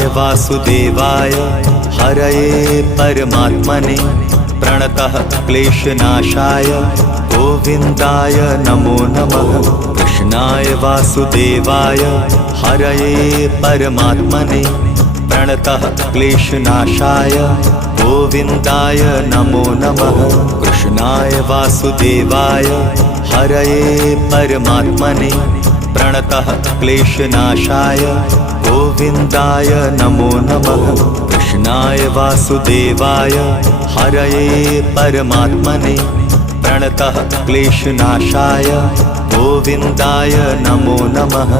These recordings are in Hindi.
कृष्णाय वासुदेवाय हरये परमात्मने प्रणतः क्लेशनाशाय गोविन्दाय नमो नमः। कृष्णाय वासुदेवाय हरये परमात्मने प्रणतः क्लेशनाशाय गोविन्दाय नमो नमः। कृष्णाय वासुदेवाय हरये परमात्मने प्रणतः क्लेशनाशाय गोविन्दाय नमो नमः। कृष्णाय वासुदेवाय हरये परमात्मने प्रणतः क्लेशनाशाय गोविन्दाय नमो नमः।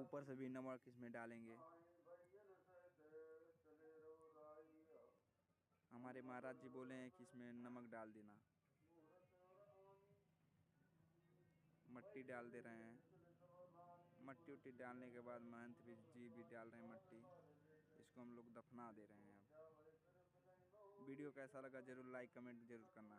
ऊपर से भी नमक इसमें डालेंगे। हमारे महाराज जी बोले हैं कि इसमें नमक डाल देना। मट्टी डाल दे रहे हैं। मट्टी उट्टी डालने के बाद महंत जी भी डाल रहे हैं मट्टी। इसको हम लोग दफना दे रहे हैं। अब वीडियो कैसा लगा जरूर लाइक कमेंट जरूर करना।